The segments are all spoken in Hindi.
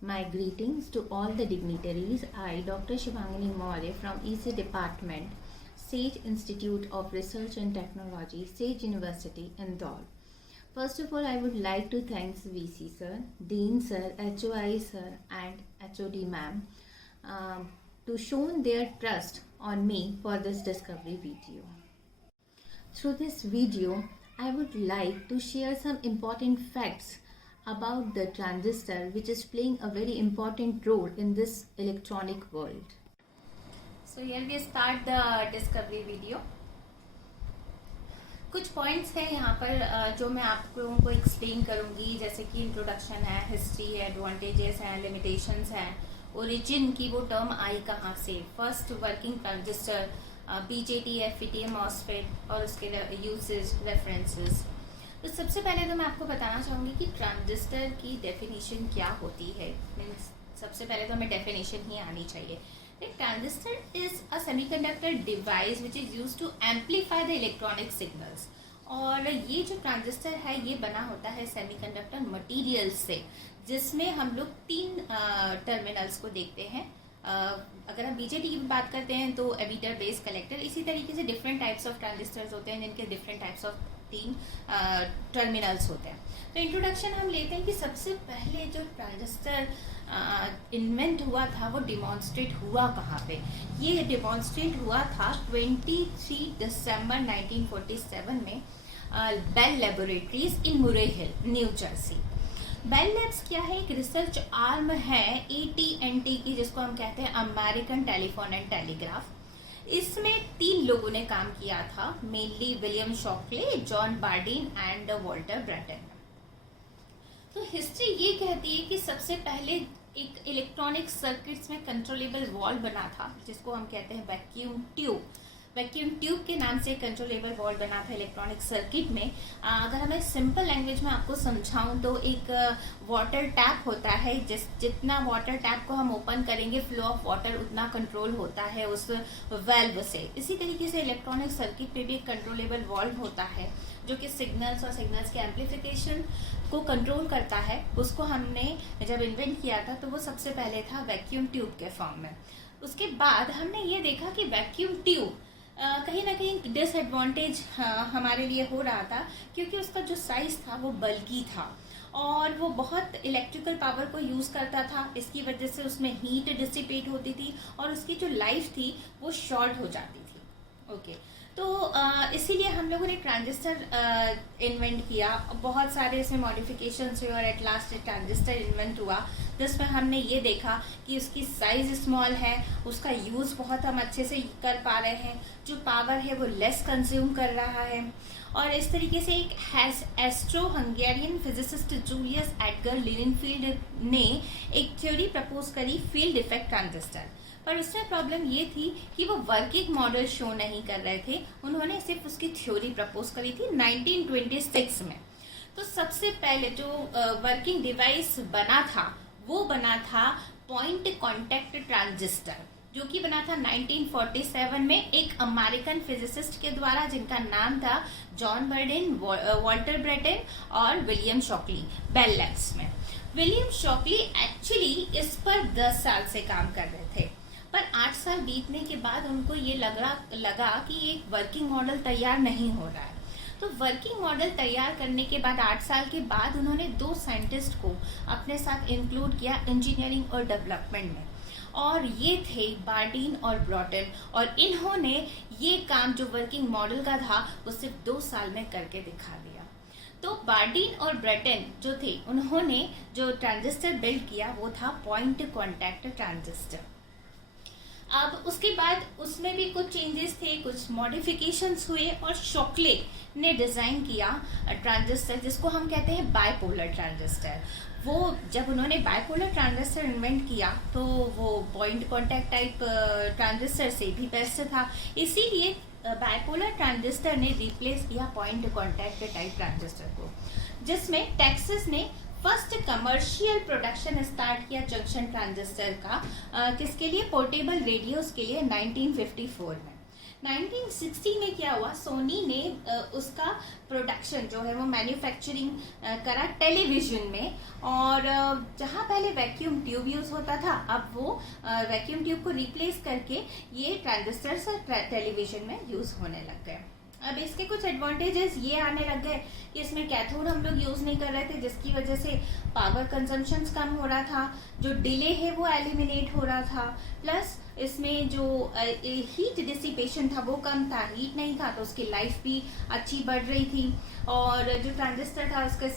My greetings to all the dignitaries. I, Dr. Shivangani Maurya from EC Department, Sage Institute of Research and Technology, Sage University, Indore. First of all, I would like to thank VC sir, Dean sir, HOI sir and HOD ma'am to shown their trust on me for this discovery video. Through this video, I would like to share some important facts about the transistor, which is playing a very important role in this electronic world. So here we start the discovery video. कुछ पॉइंट्स हैं यहाँ पर जो मैं आप लोगों को एक्सप्लेन करूँगी, जैसे कि इंट्रोडक्शन है, हिस्ट्री है, एडवांटेजेस हैं, लिमिटेशंस हैं, ओरिजिन की वो टर्म आई कहाँ से, first working transistor, BJT, FET, MOSFET और उसके यूसेज, रेफरेंसेस। तो सबसे पहले तो मैं आपको बताना चाहूँगी कि ट्रांजिस्टर की डेफिनेशन क्या होती है। मीन्स सबसे पहले तो हमें डेफिनेशन ही आनी चाहिए। Transistor is a semiconductor device which is used to amplify the electronic signals. और ये जो ट्रांजिस्टर है ये बना होता है सेमीकंडक्टर मटेरियल से, जिसमें हम लोग तीन टर्मिनल्स को देखते हैं। अगर हम बीजेटी की बात करते हैं तो एमिटर, बेस, कलेक्टर। इसी तरीके से डिफरेंट टाइप्स ऑफ ट्रांजिस्टर्स होते हैं जिनके डिफरेंट टाइप्स ऑफ तीन टर्मिनल्स होते हैं। तो इंट्रोडक्शन हम लेते हैं कि सबसे पहले जो ट्रांजिस्टर इन्वेंट हुआ था वो डिमॉन्स्ट्रेट हुआ कहाँ पे। ये डिमॉन्स्ट्रेट हुआ था 23 दिसंबर 1947 में बेल लेबोरेटरीज इन मुरे हिल, न्यू जर्सी। बेल लैब्स क्या है? एक रिसर्च आर्म है AT&T की, जिसको हम कहते हैं अमेरिकन टेलीफोन एंड टेलीग्राफ। इसमें तीन लोगों ने काम किया था, mainly William Shockley, John Bardeen and Walter Brattain. तो हिस्ट्री ये कहती है कि सबसे पहले एक इलेक्ट्रॉनिक सर्किट्स में कंट्रोलेबल वॉल्व बना था, जिसको हम कहते हैं वैक्यूम ट्यूब। वैक्यूम ट्यूब के नाम से कंट्रोलेबल वॉल्व बना था इलेक्ट्रॉनिक सर्किट में। अगर हमें सिंपल लैंग्वेज में आपको समझाऊं तो एक वाटर टैप होता है, जितना वाटर टैप को हम ओपन करेंगे फ्लो ऑफ वाटर उतना कंट्रोल होता है उस वेल्व से। इसी तरीके से इलेक्ट्रॉनिक सर्किट पे भी एक कंट्रोलेबल वॉल्व होता है जो कि सिग्नल्स और सिग्नल्स के एम्पलीफिकेशन को कंट्रोल करता है। उसको हमने जब इन्वेंट किया था तो वो सबसे पहले था वैक्यूम ट्यूब के फॉर्म में। उसके बाद हमने ये देखा कि वैक्यूम ट्यूब कहीं ना कहीं डिसएडवांटेज हमारे लिए हो रहा था, क्योंकि उसका जो साइज था वो बल्कि था और वो बहुत इलेक्ट्रिकल पावर को यूज़ करता था। इसकी वजह से उसमें हीट डिसिपेट होती थी और उसकी जो लाइफ थी वो शॉर्ट हो जाती थी। ओके, तो इसीलिए हम लोगों ने ट्रांजिस्टर इन्वेंट किया। बहुत सारे इसमें मॉडिफिकेशंस हुए और एट लास्ट ट्रांजिस्टर इन्वेंट हुआ, जिसमें हमने ये देखा कि उसकी साइज स्मॉल है, उसका यूज़ बहुत हम अच्छे से कर पा रहे हैं, जो पावर है वो लेस कंज्यूम कर रहा है। और इस तरीके से एक Austro Hungarian physicist Julius Edgar Lilienfeld ने एक थ्योरी प्रपोज करी, फील्ड इफेक्ट ट्रांजिस्टर। पर उसमें प्रॉब्लम ये थी कि वो वर्किंग मॉडल शो नहीं कर रहे थे। उन्होंने सिर्फ उसकी थ्योरी प्रपोज करी थी 1926 में। तो सबसे पहले जो वर्किंग डिवाइस बना था वो बना था पॉइंट कॉन्टैक्ट ट्रांजिस्टर, जो कि बना था 1947 में एक अमेरिकन फिजिसिस्ट के द्वारा, जिनका नाम था जॉन बर्डिन, वॉल्टर ब्रेटन और विलियम शॉकली, बेल लैब्स में। विलियम शॉकली एक्चुअली इस पर 10 साल से काम कर रहे थे, पर 8 साल बीतने के बाद उनको ये लगा कि एक वर्किंग मॉडल तैयार नहीं हो रहा है। तो वर्किंग मॉडल तैयार करने के बाद 8 साल के बाद उन्होंने 2 साइंटिस्ट को अपने साथ इंक्लूड किया इंजीनियरिंग और डेवलपमेंट में, और ये थे बार्डिन और ब्रॉटन। और इन्होंने ये काम जो वर्किंग मॉडल का था वो सिर्फ 2 साल में करके दिखा दिया। तो बार्डिन और ब्रेटन जो थे, उन्होंने जो ट्रांजिस्टर बिल्ड किया वो था पॉइंट कॉन्टैक्ट ट्रांजिस्टर। अब उसके बाद उसमें भी कुछ चेंजेस थे, कुछ मॉडिफिकेशंस हुए और शॉकले ने डिज़ाइन किया ट्रांजिस्टर, जिसको हम कहते हैं बाइपोलर ट्रांजिस्टर। वो जब उन्होंने बाइपोलर ट्रांजिस्टर इन्वेंट किया तो वो पॉइंट कॉन्टैक्ट टाइप ट्रांजिस्टर से भी बेस्ट था, इसीलिए बाइपोलर ट्रांजिस्टर ने रिप्लेस किया पॉइंट कॉन्टैक्ट टाइप ट्रांजिस्टर को, जिसमें टेक्सास ने फर्स्ट कमर्शियल प्रोडक्शन स्टार्ट किया जंक्शन ट्रांजिस्टर का। किसके लिए? पोर्टेबल रेडियोस के लिए 1954 में। 1960 में क्या हुआ, सोनी ने उसका प्रोडक्शन जो है वो मैन्युफैक्चरिंग करा टेलीविजन में, और जहाँ पहले वैक्यूम ट्यूब यूज होता था, अब वो वैक्यूम ट्यूब को रिप्लेस करके ये ट्रांजिस्टर्स टेलीविजन में यूज होने लग गए। अब इसके कुछ एडवांटेजेस ये आने लग गए कि इसमें कैथोड हम लोग यूज नहीं कर रहे थे, जिसकी वजह से पावर कंजम्पशन कम हो रहा था, जो डिले है वो एलिमिनेट हो रहा था, प्लस इसमें जो हीट डिसिपेशन था वो कम था, हीट नहीं था, तो उसकी लाइफ भी अच्छी बढ़ रही थी, और जो ट्रांजिस्टर था उसका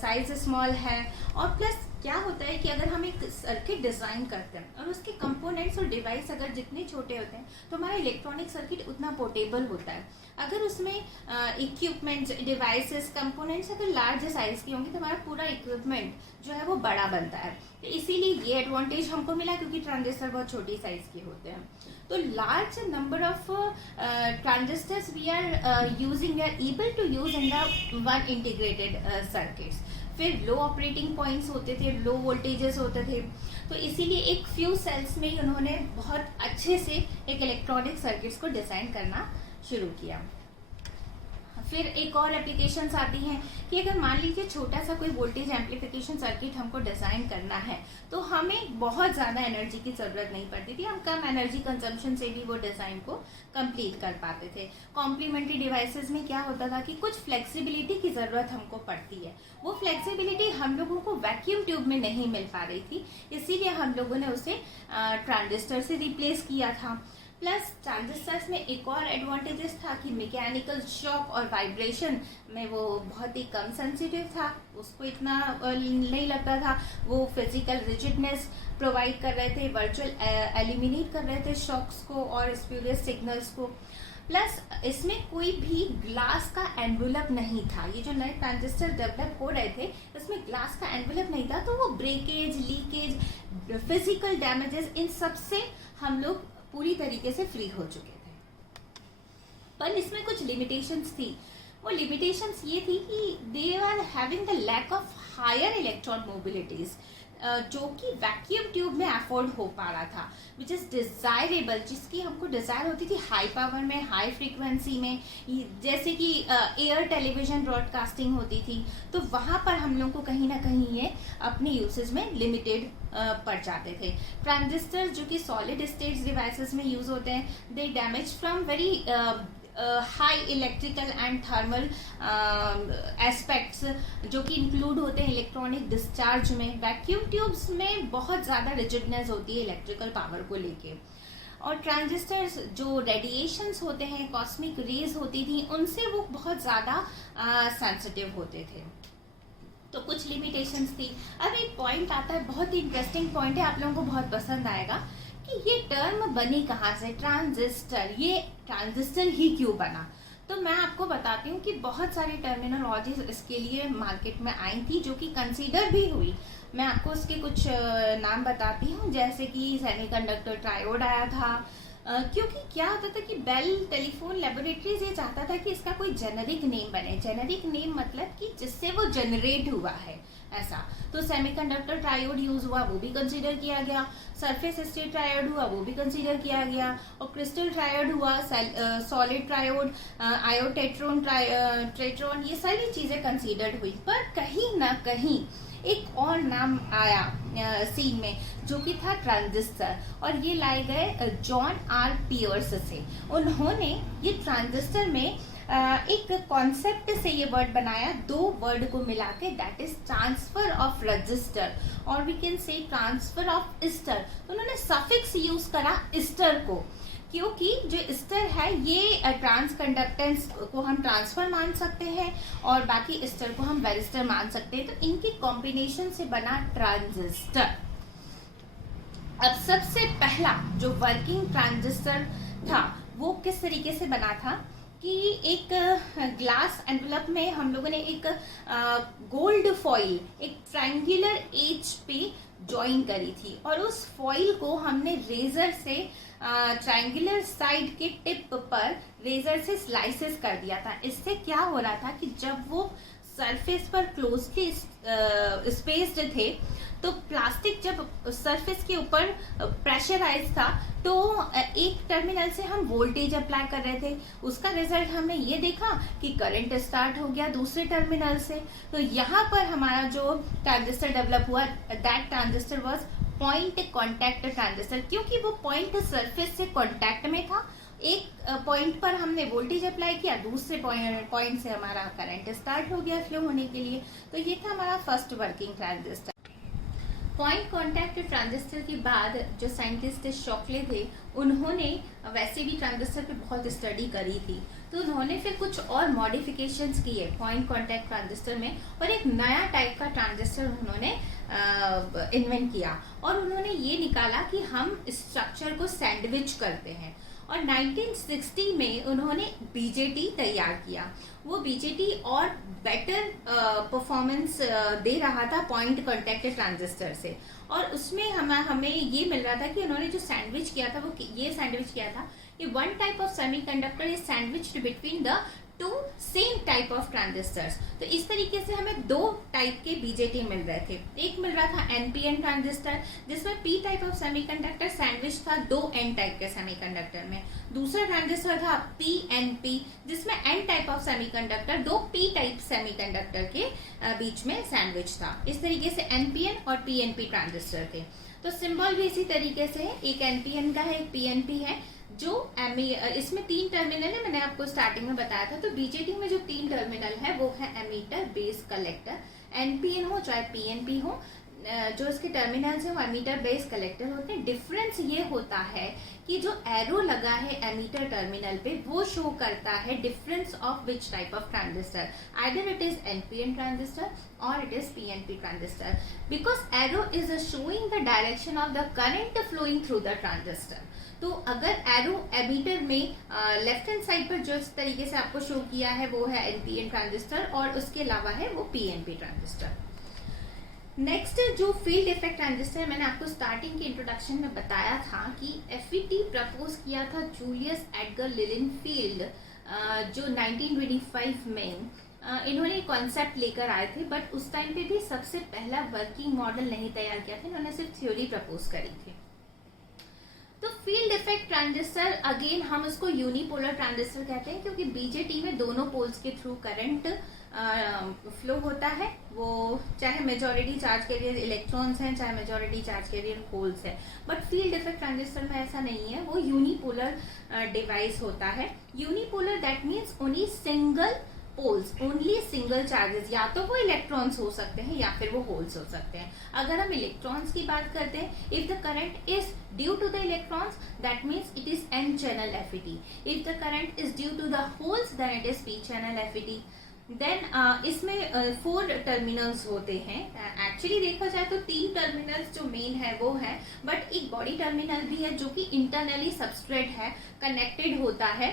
साइज स्मॉल है, और प्लस क्या होता है कि अगर हम एक सर्किट डिजाइन करते हैं और उसके कंपोनेंट्स और डिवाइस अगर जितने छोटे होते हैं तो हमारा इलेक्ट्रॉनिक सर्किट उतना पोर्टेबल होता है। अगर उसमें इक्विपमेंट्स, डिवाइसेस, कंपोनेंट्स अगर लार्ज साइज की होंगी तो हमारा पूरा इक्विपमेंट जो है वो बड़ा बनता है, तो इसीलिए ये एडवांटेज हमको मिला, क्योंकि ट्रांजिस्टर बहुत छोटी साइज के होते हैं। तो large number of transistors we are using, we are able to use in the one integrated circuits. फिर लो ऑपरेटिंग पॉइंट्स होते थे, लो वोल्टेजेस होते थे, तो इसीलिए एक फ्यू सेल्स में ही उन्होंने बहुत अच्छे से एक इलेक्ट्रॉनिक सर्किट्स को डिजाइन करना शुरू किया। फिर एक और एप्लीकेशंस आती हैं कि अगर मान लीजिए छोटा सा कोई वोल्टेज एम्पलीफिकेशन सर्किट हमको डिजाइन करना है, तो हमें बहुत ज़्यादा एनर्जी की ज़रूरत नहीं पड़ती थी, हम कम एनर्जी कंजम्पशन से भी वो डिज़ाइन को कंप्लीट कर पाते थे। कॉम्प्लीमेंट्री डिवाइसेस में क्या होता था कि कुछ फ्लेक्सिबिलिटी की ज़रूरत हमको पड़ती है, वो फ्लेक्सिबिलिटी हम लोगों को वैक्यूम ट्यूब में नहीं मिल पा रही थी, इसीलिए हम लोगों ने उसे ट्रांजिस्टर से रिप्लेस किया था। प्लस ट्रांजिस्टर्स में एक और एडवांटेजेस था कि मैकेनिकल शॉक और वाइब्रेशन में वो बहुत ही कम सेंसिटिव था, उसको इतना नहीं लगता था, वो फिजिकल रिजिडनेस प्रोवाइड कर रहे थे, वर्चुअल एलिमिनेट कर रहे थे शॉक्स को और स्प्यूरियस सिग्नल्स को। प्लस इसमें कोई भी ग्लास का एनवलप नहीं था, ये जो नए ट्रांजिस्टर डेवलप हो रहे थे इसमें ग्लास का एनवलप नहीं था, तो वो ब्रेकेज, लीकेज, फिजिकल डैमेजेस, इन सब से हम लोग पूरी तरीके से फ्री हो चुके थे। पर इसमें कुछ लिमिटेशंस थी, वो लिमिटेशंस ये थी कि they are having the lack of higher electron mobilities, जो कि वैक्यूम ट्यूब में अफोर्ड हो पा रहा था, विच इज डिजायरेबल, जिसकी हमको डिजायर होती थी हाई पावर में, हाई फ्रीक्वेंसी में, जैसे कि एयर टेलीविजन ब्रॉडकास्टिंग होती थी, तो वहां पर हम लोग को कहीं ना कहीं ये अपने यूसेज में लिमिटेड पड़ जाते थे। ट्रांजिस्टर जो कि सॉलिड स्टेट डिवाइसेस में यूज होते हैं, they damage from very high electrical and thermal aspects, जो कि इंक्लूड होते हैं इलेक्ट्रॉनिक डिस्चार्ज में। वैक्यूम ट्यूब्स में बहुत ज़्यादा रिजिडनेस होती है इलेक्ट्रिकल पावर को लेके, और ट्रांजिस्टर्स जो रेडिएशंस होते हैं, कॉस्मिक रेज होती थी, उनसे वो बहुत ज़्यादा सेंसिटिव होते थे, तो कुछ लिमिटेशंस थी। अब एक पॉइंट आता है, बहुत ही इंटरेस्टिंग पॉइंट है, आप लोगों को बहुत पसंद आएगा कि ये टर्म बनी कहाँ से, ट्रांजिस्टर, ये ट्रांजिस्टर ही क्यों बना। तो मैं आपको बताती हूँ कि बहुत सारी टर्मिनोलॉजीज इसके लिए मार्केट में आई थी, जो कि कंसीडर भी हुई। मैं आपको उसके कुछ नाम बताती हूँ, जैसे कि सेमीकंडक्टर ट्रायोड आया था, क्योंकि क्या होता था कि बेल टेलीफोन लेबोरेटरीज ये चाहता था कि इसका कोई जेनरिक नेम बने। जेनरिक नेम मतलब कि जिससे वो जनरेट हुआ है, ऐसा। तो सेमीकंडक्टर ट्रायोड यूज हुआ, वो भी कंसीडर किया गया, सरफेस स्टेट ट्रायोड हुआ, वो भी कंसीडर किया गया, और क्रिस्टल ट्रायोड हुआ, सॉलिड ट्रायोड, आयोटेट्रोन, ट्रेट्रॉन, ये सारी चीजें कंसीडर्ड हुई। पर कहीं ना कहीं एक और नाम आया सीन में, जो कि था ट्रांजिस्टर, और ये लाए गए जॉन आर पियर्स से। उन्होंने ये ट्रांजिस्टर में एक कॉन्सेप्ट से ये वर्ड बनाया, दो वर्ड को मिला के, that is transfer of resistor, और we can say transfer of स्टर। तो उन्होंने सफिक्स यूज करा स्टर को, क्योंकि जो स्टर है ये ट्रांस कंडक्टेंस को हम ट्रांसफर मान सकते हैं और बाकी स्टर को हम वेरिस्टर मान सकते हैं, तो इनकी कॉम्बिनेशन से बना ट्रांजिस्टर। अब सबसे पहला जो वर्किंग ट्रांजिस्टर था वो किस तरीके से बना था कि एक ग्लास एनवलप में हम लोगों ने एक गोल्ड फॉइल एक ट्रायंगुलर एज पे ज्वाइन करी थी, और उस फॉइल को हमने रेजर से ट्रायंगुलर साइड के टिप पर रेजर से स्लाइसेस कर दिया था। इससे क्या हो रहा था कि जब वो सरफेस पर क्लोजली स्पेस्ड थे, तो प्लास्टिक जब सरफेस के ऊपर प्रेशराइज था तो एक टर्मिनल से हम वोल्टेज अप्लाई कर रहे थे, उसका रिजल्ट हमने ये देखा कि करंट स्टार्ट हो गया दूसरे टर्मिनल से। तो यहाँ पर हमारा जो ट्रांजिस्टर डेवलप हुआ, that transistor was point contact transistor, क्योंकि वो पॉइंट सरफेस से कॉन्टैक्ट में था। एक पॉइंट पर हमने वोल्टेज अप्लाई किया, दूसरे पॉइंट से हमारा करंट स्टार्ट हो गया फ्लो होने के लिए। तो ये था हमारा first working transistor. Point contact transistor के बाद जो साइंटिस्ट शॉकले थे, उन्होंने वैसे भी ट्रांजिस्टर पे बहुत स्टडी करी थी, तो उन्होंने फिर कुछ और मॉडिफिकेशंस किए पॉइंट कॉन्टैक्ट ट्रांजिस्टर में, और एक नया टाइप का ट्रांजिस्टर उन्होंने इन्वेंट किया। और उन्होंने ये निकाला कि हम स्ट्रक्चर को सैंडविच करते हैं, और 1960 में उन्होंने बीजेटी तैयार किया। वो बीजेटी और बेटर परफॉर्मेंस दे रहा था पॉइंट कॉन्टैक्ट ट्रांजिस्टर से, और उसमें हमें ये मिल रहा था कि उन्होंने जो सैंडविच किया था वो ये सैंडविच किया था कि one type of semiconductor is sandwiched between the two same type of transistors. तो इस तरीके से हमें दो टाइप के बीजेटी मिल रहे थे। एक मिल रहा था एनपीएन ट्रांजिस्टर, जिसमें P type of semiconductor sandwich था दो एन टाइप के सेमीकंडक्टर में। दूसरा ट्रांजिस्टर था पीएनपी, जिसमें एन टाइप ऑफ सेमीकंडक्टर दो पी टाइप सेमीकंडक्टर के बीच में सैंडविच था। इस तरीके से एनपीएन और पीएनपी ट्रांजिस्टर थे। तो सिंबल भी इसी तरीके से है, एक एनपीएन का है एक पीएनपी है। जो इसमें तीन टर्मिनल है, मैंने आपको स्टार्टिंग में बताया था। तो बीजेटी में जो तीन टर्मिनल है वो है एमीटर, बेस, कलेक्टर। एनपीएन हो चाहे पीएनपी हो, जो इसके टर्मिनल्स हैं वो एमीटर, बेस, कलेक्टर होते हैं। डिफरेंस ये होता है कि जो एरो लगा है एमीटर टर्मिनल पे वो शो करता है difference of which type of transistor, either it is NPN transistor और it is PNP transistor, because arrow is showing the direction of the current flowing through the transistor. तो अगर एरो एमीटर में लेफ्ट हैंड साइड पर जो इस तरीके से आपको शो किया है वो है एनपीएन ट्रांजिस्टर, और उसके अलावा है वो पीएनपी ट्रांजिस्टर। नेक्स्ट जो फील्ड इफेक्ट ट्रांजिस्टर, मैंने आपको स्टार्टिंग के इंट्रोडक्शन में बताया था कि एफईटी प्रपोज किया था जूलियस एडगर लिलिनफील्ड, जो 1925 में इन्होंने कॉन्सेप्ट लेकर आए थे, बट उस टाइम पे भी सबसे पहला वर्किंग मॉडल नहीं तैयार किया था, इन्होंने सिर्फ थ्योरी प्रपोज करी थी। तो फील्ड इफेक्ट ट्रांजिस्टर, अगेन हम उसको यूनिपोलर ट्रांजिस्टर कहते हैं, क्योंकि बीजेटी में दोनों पोल्स के थ्रू करंट फ्लो होता है, वो चाहे मेजॉरिटी चार्ज कैरियर इलेक्ट्रॉन्स हैं चाहे मेजॉरिटी चार्ज कैरियर होल्स है। बट फील्ड इफेक्ट ट्रांजिस्टर में ऐसा नहीं है, वो यूनिपोलर डिवाइस होता है। Unipolar that means only single poles, only single charges, या तो वो इलेक्ट्रॉन्स हो सकते हैं या फिर वो होल्स हो सकते हैं। अगर हम इलेक्ट्रॉन्स की बात करते हैं, if the current is due to the electrons that means it is N channel FET, if the current is due to the holes then it is P channel FET. Then इसमें 4 टर्मिनल्स होते हैं। एक्चुअली देखा जाए तो 3 टर्मिनल्स जो मेन है वो है, बट एक बॉडी टर्मिनल भी है जो कि इंटरनली सबस्ट्रेट है, कनेक्टेड होता है।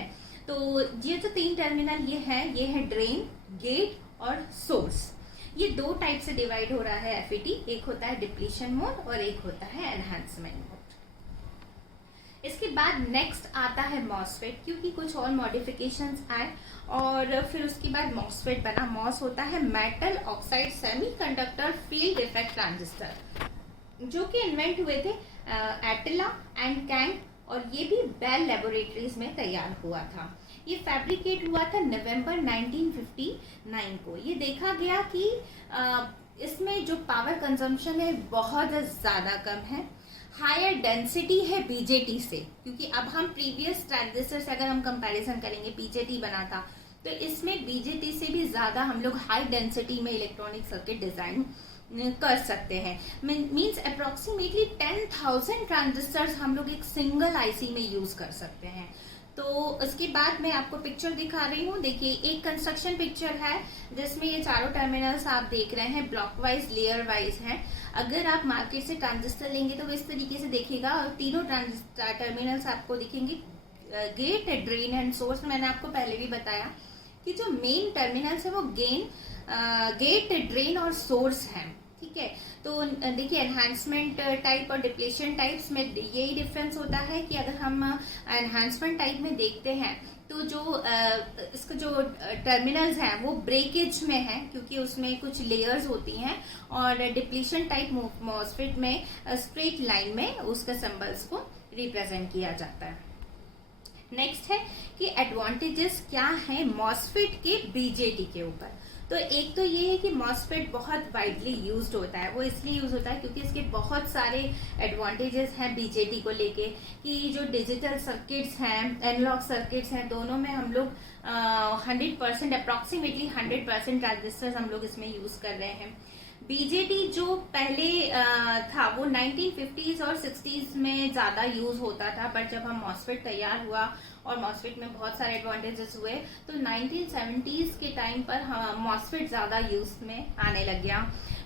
तो ये जो 3 टर्मिनल ये है ड्रेन, गेट और सोर्स। ये 2 टाइप से डिवाइड हो रहा है एफईटी, एक होता है डिप्लीशन मोड और एक होता है एनहांसमेंट मोड। इसके बाद नेक्स्ट आता है मॉसफेट, क्योंकि कुछ और मॉडिफिकेशंस आए और फिर उसके बाद मॉसफेट बना। मॉस होता है metal oxide semiconductor field effect transistor, जो कि इन्वेंट हुए थे एटला एंड कैंग, और ये भी बेल लेबोरेटरीज में तैयार हुआ था। ये फैब्रिकेट हुआ था नवंबर 1959 को। ये देखा गया कि इसमें जो पावर कंजम्पशन है बहुत ज़्यादा कम है, हायर डेंसिटी है बीजेटी से, क्योंकि अब हम प्रीवियस ट्रांजिस्टर से अगर हम कंपैरिजन करेंगे, बीजेटी बना था तो इसमें बीजेटी से भी ज़्यादा हम लोग हाई डेंसिटी में इलेक्ट्रॉनिक सर्किट डिज़ाइन कर सकते हैं। मींस अप्रोक्सीमेटली 10,000 ट्रांजिस्टर्स हम लोग एक सिंगल आईसी में यूज़ कर सकते हैं। तो उसके बाद मैं आपको पिक्चर दिखा रही हूँ। देखिए, एक कंस्ट्रक्शन पिक्चर है जिसमें ये चारों टर्मिनल्स आप देख रहे हैं ब्लॉक वाइज, लेयर वाइज हैं। अगर आप मार्केट से ट्रांजिस्टर लेंगे तो वो इस तरीके से दिखेगा, और तीनों टर्मिनल्स आपको दिखेंगे, गेट, ड्रेन एंड सोर्स। मैंने आपको पहले भी बताया कि जो मेन टर्मिनल्स है वो गेट, ड्रेन और सोर्स हैं, ठीक है। तो देखिए एनहांसमेंट टाइप और डिप्लेशन टाइप्स में यही डिफरेंस होता है कि अगर हम एनहांसमेंट टाइप में देखते हैं तो जो इसका जो टर्मिनल्स हैं वो ब्रेकेज में है, क्योंकि उसमें कुछ लेयर्स होती हैं, और डिप्लीशन टाइप मॉसफेट में स्ट्रेट लाइन में उसका सिंबल्स को रिप्रेजेंट किया जाता है। नेक्स्ट है कि एडवांटेजेस क्या है मॉसफेट के बीजेटी के ऊपर। तो एक तो ये है कि मॉसफेट बहुत वाइडली यूज्ड होता है। वो इसलिए यूज होता है क्योंकि इसके बहुत सारे एडवांटेजेस हैं बीजेटी को लेके, कि जो डिजिटल सर्किट्स हैं, एनालॉग सर्किट्स हैं, दोनों में हम लोग 100% अप्रोक्सीमेटली 100% ट्रांजिस्टर्स हम लोग इसमें यूज कर रहे हैं। बीजेटी जो पहले था वो 1950s और 60s में ज्यादा यूज होता था, बट जब हम मॉसफेट तैयार हुआ और मॉसफेट में बहुत सारे एडवांटेजेस हुए तो 1970s के टाइम पर मॉसफेट ज्यादा यूज में आने लग गया।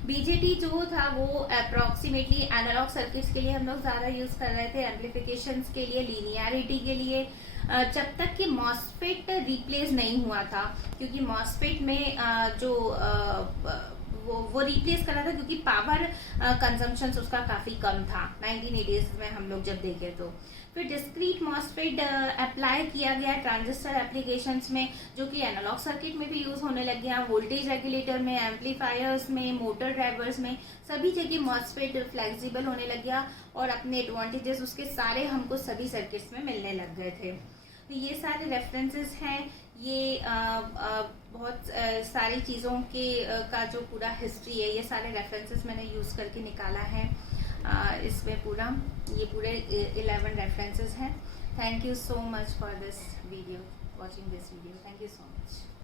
बीजेटी जो था वो अप्रोक्सीमेटली एनालॉग सर्किट्स के लिए हम लोग ज्यादा यूज कर रहे थे, एम्पलीफिकेशन के लिए, लीनियरिटी के लिए, जब तक कि मॉसफेट रिप्लेस नहीं हुआ था, क्योंकि मॉसफेट में जो वो रिप्लेस करा था क्योंकि पावर कंजम्पशन उसका काफी कम था 1980s में हम लोग जब देखे तो। फिर डिस्क्रीट मॉसफेट अप्लाई किया गया ट्रांजिस्टर एप्लीकेशंस में, जो कि एनालॉग सर्किट में भी यूज होने लग गया, वोल्टेज रेगुलेटर में, एम्पलीफायर्स में, मोटर ड्राइवर्स में, सभी जगह मॉसफेट फ्लेक्सिबल होने लग गया और अपने एडवांटेजेस उसके सारे हमको सभी सर्किट्स में मिलने लग गए थे। तो ये सारे रेफरेंसेस हैं, ये बहुत सारी चीज़ों के का जो पूरा हिस्ट्री है, ये सारे रेफरेंसेस मैंने यूज़ करके निकाला है। इसमें ये पूरे 11 रेफरेंसेस हैं। Thank you so much for this video, watching this video. Thank you so much.